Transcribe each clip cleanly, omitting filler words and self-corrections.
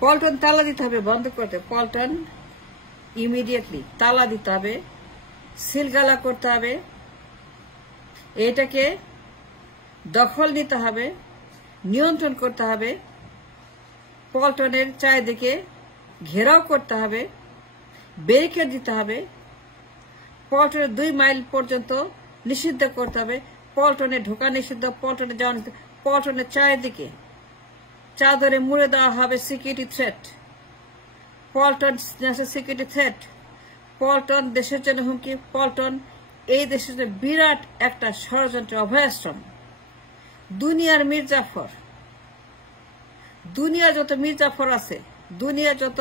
পল্টন তালা দিতে হবে, বন্ধ করতে। পল্টন ইমিডিয়েটলি তালা দিতে হবে, সিলগালা করতে হবে, এটাকে দখল নিতে হবে, নিয়ন্ত্রণ করতে হবে, পল্টনের চারিদিকে ঘেরাও করতে হবে, ব্যারিকেড দিতে হবে, পল্টনের 2 মাইল পর্যন্ত নিষিদ্ধ করতে হবে, পল্টনে ঢোকা নিষিদ্ধ, পল্টনে যাওয়া নিষিদ্ধ, পল্টনের চারিদিকে চাদরে মুড়ে দেওয়া হবে security threat. Paltan national security threat, Paltan দেশের জন্য হুমকি, পল্টন এই দেশের জন্য বিরাট একটা ষড়যন্ত্র অভয়াশ্রম। দুনিয়ার মির্জাফর, দুনিয়া যত মির্জাফর আছে, দুনিয়া যত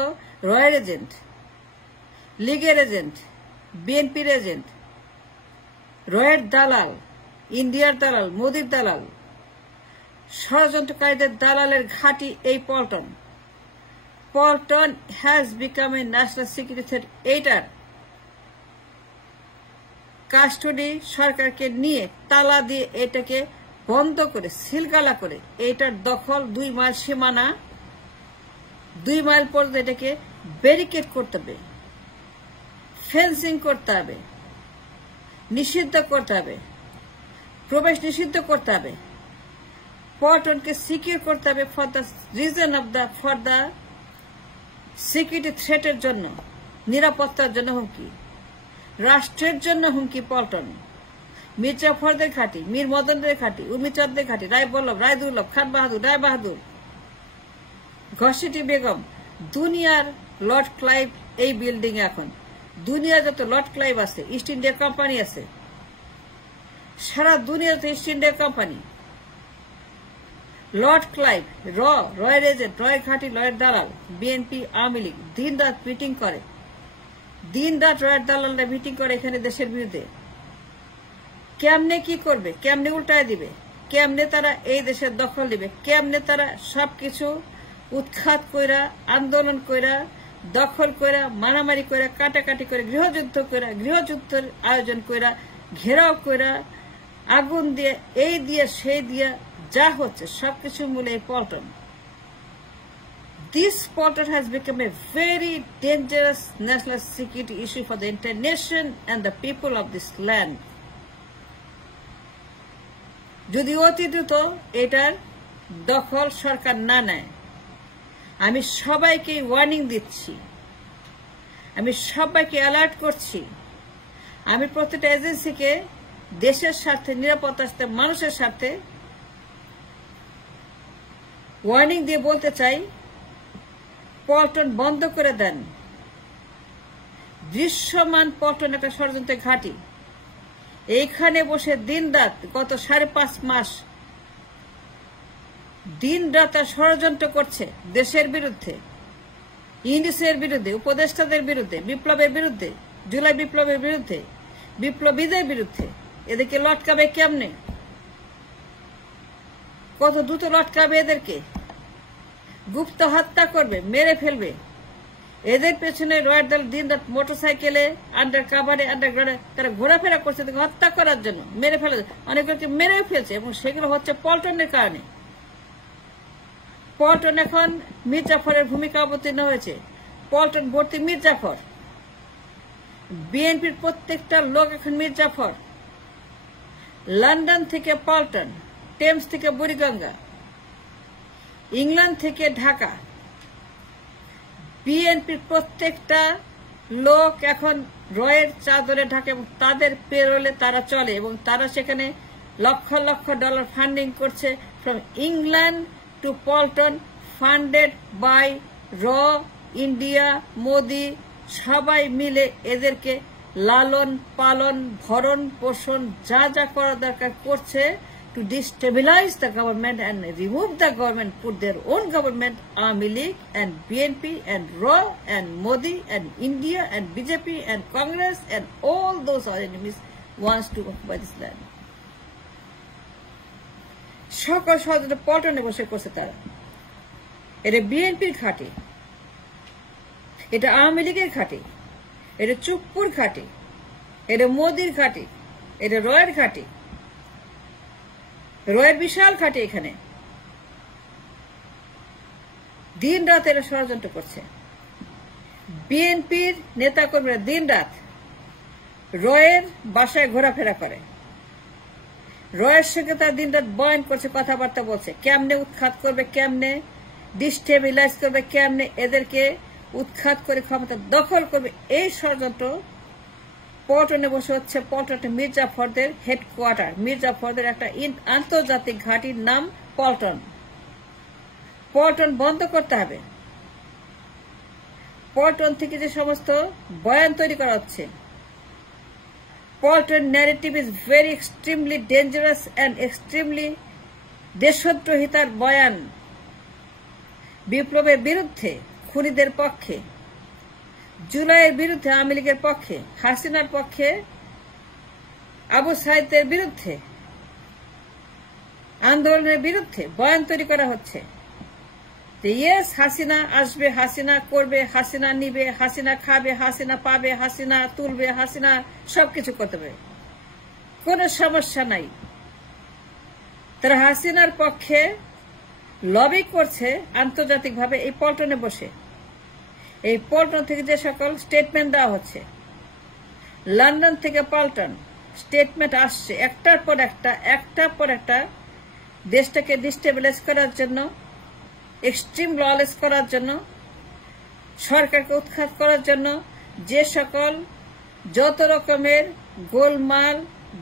রয়ের এজেন্ট, লীগের এজেন্ট, বিএনপির এজেন্ট, রয়ের দালাল, ইন্ডিয়ার দালাল, মোদির দালাল, ষড়যন্ত্রকারীদের দালালের ঘাঁটি এই Paltan. Paltan has become a national security threat. এইটার কাস্টডি সরকারকে নিয়ে তালা দিয়ে এটাকে বন্ধ করে সিলগালা করে এইটার দখল 2 মাইল সীমানা, 2 মাইল পর্যন্ত এটাকে ব্যারিকেড করতে হবে, ফেন্সিং করতে হবে, নিষিদ্ধ করতে হবে, প্রবেশ নিষিদ্ধ করতে হবে, পল্টনকে সিকিউর করতে হবে for the reason for the security থ্রেটের জন্য, নিরাপত্তার জন্য হুমকি, রাষ্ট্রের জন্য হুমকি। পল্টন মির্জাফরদের ঘাঁটি, মীর মদনদের ঘাঁটি, উমিচাঁদের ঘাঁটি, রায় বল্লভ, রায় দুর্লভ, খান বাহাদুর, রায় বাহাদুর, ঘসিটি বেগম, দুনিয়ার লর্ড ক্লাইভ এই বিল্ডিং এ এখন। দুনিয়া যত লর্ড ক্লাইভ আছে, ইস্ট ইন্ডিয়া কোম্পানি আছে, সারা দুনিয়াতে east India company, Lord Clive, রয়ের এজেন্ট, রয়ের ঘাঁটি, রয়ের দালাল, বিএনপি, আওয়ামী লীগ দিন রাত মিটিং করে, দিন রাত রয়ের দালালরা মিটিং করে এখানে দেশের বিরুদ্ধে। কেমনে কি করবে, কেমনে উল্টায় দিবে, কেমনে তারা এই দেশের দখল দিবে, কেমনে তারা সবকিছু উৎখাত কইরা, আন্দোলন কইরা, দখল কইরা, মারামারি কইরা, কাটাকাটি করে, গৃহযুদ্ধের আয়োজন কইরা, ঘেরাও কইরা, আগুন দিয়ে, এই দিয়ে সেই দিয়ে যা হচ্ছে সবকিছু মূলে এই Paltan. This Pulton has become a very dangerous national security issue for the entire nation and the people of this land. যদি অতি দ্রুত এটার দখল সরকার না নেয়, আমি সবাইকে ওয়ার্নিং দিচ্ছি, আমি সবাইকে অ্যালার্ট করছি, আমি প্রত্যেকটা এজেন্সিকে দেশের স্বার্থে, নিরাপত্তার স্বার্থে, মানুষের স্বার্থে ওয়ার্নিং দিয়ে বলতে চাই, পল্টন বন্ধ করে দেন। দৃশ্যমান পল্টন একটা ষড়যন্ত্রের ঘাঁটি। এইখানে বসে দিন রাত গত 5.5 মাস দিন রাত ষড়যন্ত্র করছে দেশের বিরুদ্ধে, ইংলিশের বিরুদ্ধে, উপদেষ্টাদের বিরুদ্ধে, বিপ্লবের বিরুদ্ধে, জুলাই বিপ্লবের বিরুদ্ধে, বিপ্লবীদের বিরুদ্ধে। এদেরকে লটকাবে কেমনে, কত দ্রুত লটকাবে এদেরকে, গুপ্ত হত্যা করবে, মেরে ফেলবে। এদের পেছনে রয়ের দল দিন রাত মোটরসাইকেলে, আন্ডার কাভারে, আন্ডারগ্রাউন্ডে তারা ঘোরাফেরা করছে হত্যা করার জন্য, মেরে ফেলার জন্য। অনেকগুলোকে মেরেও ফেলছে এবং সেগুলো হচ্ছে পল্টনের কারণে। পল্টন এখন মির্জাফরের ভূমিকা অবতীর্ণ হয়েছে। পল্টন ভর্তি মির্জাফর, বিএনপির প্রত্যেকটা লোক এখন মির্জাফর। লন্ডন থেকে পল্টন, টেমস থেকে বুড়িগঙ্গা, ইংল্যান্ড থেকে ঢাকা, বিএনপির প্রত্যেকটা লোক এখন রয়ের চাদরে ঢাকা এবং তাদের পেরোলে তারা চলে এবং তারা সেখানে লক্ষ লক্ষ ডলার ফান্ডিং করছে from England to Paltan, funded by India, Modi, সবাই মিলে এদেরকে লালন পালন, ভরণ পোষণ যা যা করা দরকার করছে to destabilize the government and remove the government, put their own government, Army League and BNP and RAW and Modi and India and BJP and Congress and all those other enemies wants to occupy this land. সকল ষড়যন্ত্র পল্টনে বসে করছে তারা। এটা বিএনপির ঘাঁটি, এটা আওয়ামী লীগের ঘাঁটি, এটা চুপ্পুর ঘাঁটি, এটা মোদির ঘাঁটি, এটা রয়ের ঘাঁটি, রয়ের বিশাল ঘাঁটি। এখানে দিন রাত এরা ষড়যন্ত্র করছে। বিএনপির নেতাকর্মীরা দিন রাত রয়ের বাসায় ঘোরাফেরা করে, রয়ের সঙ্গে তার দিন রাত বয়ান করছে, কথাবার্তা বলছে, কেমনে উৎখাত করবে, কেমনে ডিস্টেবিলাইজ করবে, কেমনে এদেরকে উৎখাত করে ক্ষমতা দখল করবে। এই ষড়যন্ত্র পল্টনে বসে হচ্ছে। পল্টনে মির্জাফরদের হেডকোয়ার্টার, মির্জাফরদের একটা আন্তর্জাতিক ঘাঁটির নাম পল্টন। পল্টন বন্ধ করতে হবে। পল্টন থেকে যে সমস্ত বয়ান তৈরি করা হচ্ছে, Paltan narrative is very extremely dangerous and extremely দেশদ্রোহিতার বয়ান। বিপ্লবের বিরুদ্ধে, খুনিদের পক্ষে, জুলাইয়ের বিরুদ্ধে, আওয়ামী লীগের পক্ষে, হাসিনার পক্ষে, আবু সাইদের বিরুদ্ধে, আন্দোলনের বিরুদ্ধে বয়ান তৈরি করা হচ্ছে। ইয়েস, হাসিনা আসবে, হাসিনা করবে, হাসিনা নিবে, হাসিনা খাবে, হাসিনা পাবে, হাসিনা তুলবে, হাসিনা সবকিছু করতে হবে, কোনো সমস্যা নাই। তারা হাসিনার পক্ষে লবি করছে আন্তর্জাতিকভাবে এই পল্টনে বসে। এই পল্টন থেকে যে সকল স্টেটমেন্ট দেওয়া হচ্ছে, লন্ডন থেকে পল্টন স্টেটমেন্ট আসছে একটার পর একটা দেশটাকে ডিস্টেবিলাইজ করার জন্য, এক্সট্রিম ললেস করার জন্য, সরকারকে উৎখাত করার জন্য যে সকল যত রকমের গোলমাল,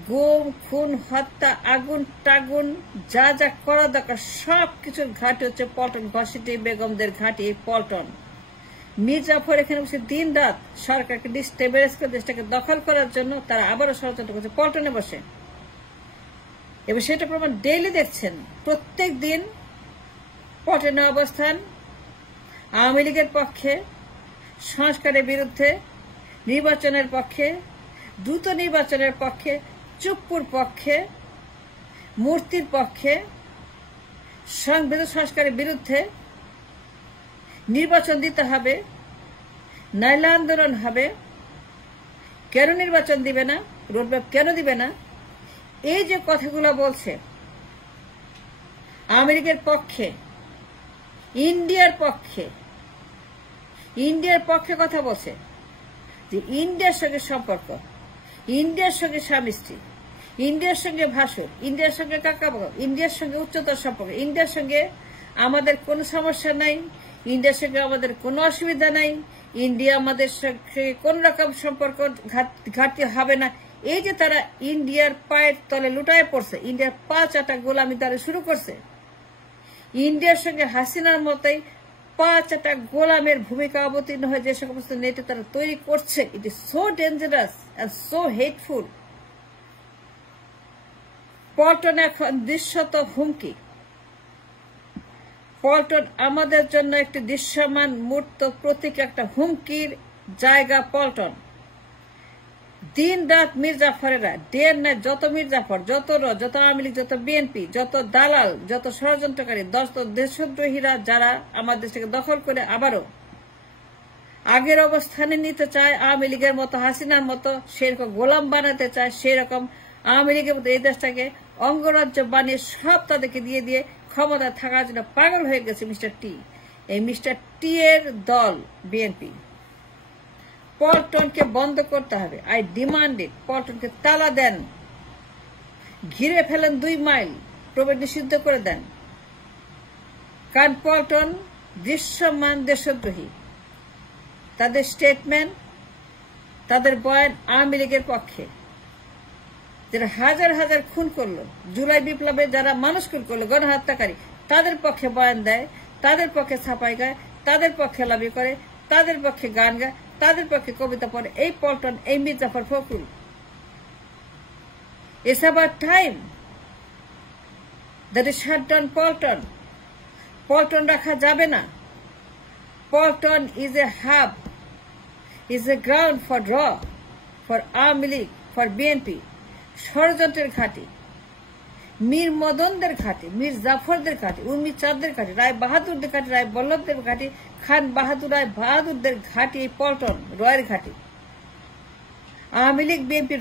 গুম, খুন, হত্যা, আগুন টাগুন যা যা করা দরকার সবকিছুর ঘাঁটি হচ্ছে পল্টন। ঘসিটি বেগমদের ঘাঁটি এই পল্টন। মির্জাফর এখানে বসে দিন রাত সরকারকে ডিস্টেবিলাইজ করে দেশটাকে দখল করার জন্য তারা আবারও ষড়যন্ত্র করছে পল্টনে বসে। এবং সেটা প্রমাণ ডেইলি দেখছেন। প্রত্যেক দিন পল্টনে অবস্থান আওয়ামী লীগের পক্ষে, সংস্কারের বিরুদ্ধে, নির্বাচনের পক্ষে, দ্রুত নির্বাচনের পক্ষে, চুপ্পুর পক্ষে, মূর্তির পক্ষে, সংবিধান সংস্কারের বিরুদ্ধে, নির্বাচন দিতে হবে, নাইলে আন্দোলন হবে, কেন নির্বাচন দিবে না, রোডম্যাপ কেন দিবে না, এই যে কথাগুলো বলছে আওয়ামী লীগের পক্ষে, ইন্ডিয়ার পক্ষে কথা বলছে যে ইন্ডিয়ার সঙ্গে সম্পর্ক, ইন্ডিয়ার সঙ্গে স্বামী স্ত্রী, ইন্ডিয়ার সঙ্গে ভাসুর, ইন্ডিয়ার সঙ্গে কাকা বাবা, ইন্ডিয়ার সঙ্গে উচ্চতর সম্পর্ক, ইন্ডিয়ার সঙ্গে আমাদের কোনো সমস্যা নাই, ইন্ডিয়ার সঙ্গে আমাদের কোনো অসুবিধা নাই, ইন্ডিয়া আমাদের সঙ্গে কোন রকম সম্পর্ক ঘাটতি হবে না। এই যে তারা ইন্ডিয়ার পায়ের তলে লুটায় পড়ছে, ইন্ডিয়ার পা চাটা গোলামি তারা শুরু করছে, ইন্ডিয়ার সঙ্গে হাসিনার মতোই পা চাটা গোলামের ভূমিকা অবতীর্ণ হয়ে যে সমস্ত নেটে তারা তৈরি করছে, it is so dangerous and so hateful. Paltan এখন দৃশ্যত হুমকি। পল্টন আমাদের জন্য একটি দৃশ্যমান মূর্ত প্রতীক, একটা হুমকির জায়গা পল্টন। দিন রাত মির্জাফরেরা, ডে এন্ড নাইট, যত মির্জাফর, যত আওয়ামী লীগ, যত বিএনপি, যত দালাল, যত ষড়যন্ত্রকারী, যত দেশদ্রোহীরা যারা আমার দেশটাকে দখল করে আবারও আগের অবস্থানে নিতে চায়, আওয়ামী লীগের মতো, হাসিনার মতো সেরকম গোলাম বানাতে চায়, সেরকম আওয়ামী লীগের মতো এই দেশটাকে অঙ্গরাজ্য বানিয়ে সব তাদেরকে দিয়ে দিয়ে ক্ষমতা থাকার জন্য পাগল হয়ে গেছে মিস্টার টি। এই মিস্টার টি এর দল বিএনপি। পল্টনকে বন্ধ করতে হবে। আই ডিমান্ড ইট। পল্টনকে তালা দেন, ঘিরে ফেলেন, 2 মাইল প্রবেশ নিষিদ্ধ করে দেন। কারণ পল্টন দৃশ্যমান দেশদ্রোহী। তাদের স্টেটমেন্ট, তাদের বয়ান আওয়ামী লীগের পক্ষে, যারা হাজার হাজার খুন করলো, জুলাই বিপ্লবে যারা মানুষ খুন করলো, গণহত্যাকারী, তাদের পক্ষে বয়ান দেয়, তাদের পক্ষে ছাপাই গায়, তাদের পক্ষে লবি করে, তাদের পক্ষে গান গায়, তাদের পক্ষে কবিতা পড়ে। এই পল্টন, এই Mir Jafar Fakhrul. It's about time that is shut down Paltan. Paltan রাখা যাবে না। Paltan is a hub, is a ground for draw for Awami League, for BNP. ষড়যন্ত্রের ঘাঁটি, মীর মদনদের ঘাঁটি, মীর জাফরদের ঘাঁটি, উর্মি চাঁদদের ঘাঁটি, রায় বাহাদুরদের ঘাঁটি, রায় বল্লভদের ঘাঁটি, খান বাহাদুর, রায় বাহাদুরদের ঘাঁটি, পল্টন রয়ের ঘাঁটি। আওয়ামী লীগ বিএনপি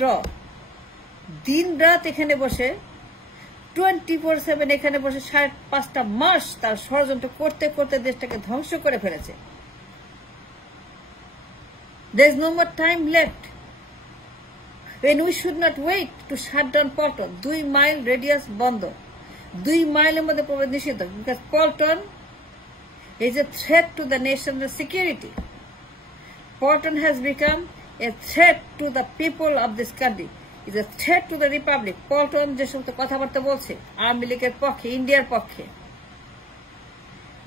দিন রাত এখানে বসে 24/7 এখানে বসে 5.5 মাস তার ষড়যন্ত্র করতে করতে দেশটাকে ধ্বংস করে ফেলেছে। There is no more time left. When we should not wait to shut down Pulton. 2 mile radius বন্ধ, 2 মাইলের মধ্যে প্রবেশ নিষিদ্ধ, because Pulton is a threat to the national security. Pulton has become a threat to the people of this country. Is a threat to the republic. Pulton যে সমস্ত কথাবার্তা বলছে আওয়ামী লীগের পক্ষে, ইন্ডিয়ার পক্ষে,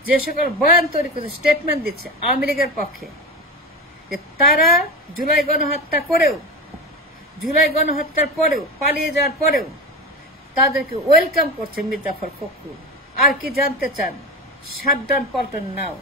যে সকল বয়ান তৈরি করছে, স্টেটমেন্ট দিচ্ছে আওয়ামী লীগের পক্ষে, যে তারা জুলাই গণহত্যা করেও, জুলাই গণহত্যার পরেও, পালিয়ে যাওয়ার পরেও তাদেরকে ওয়েলকাম করছে মির্জাফর ফখরুল। আর কি জানতে চান? শাট ডাউন পল্টন নাও।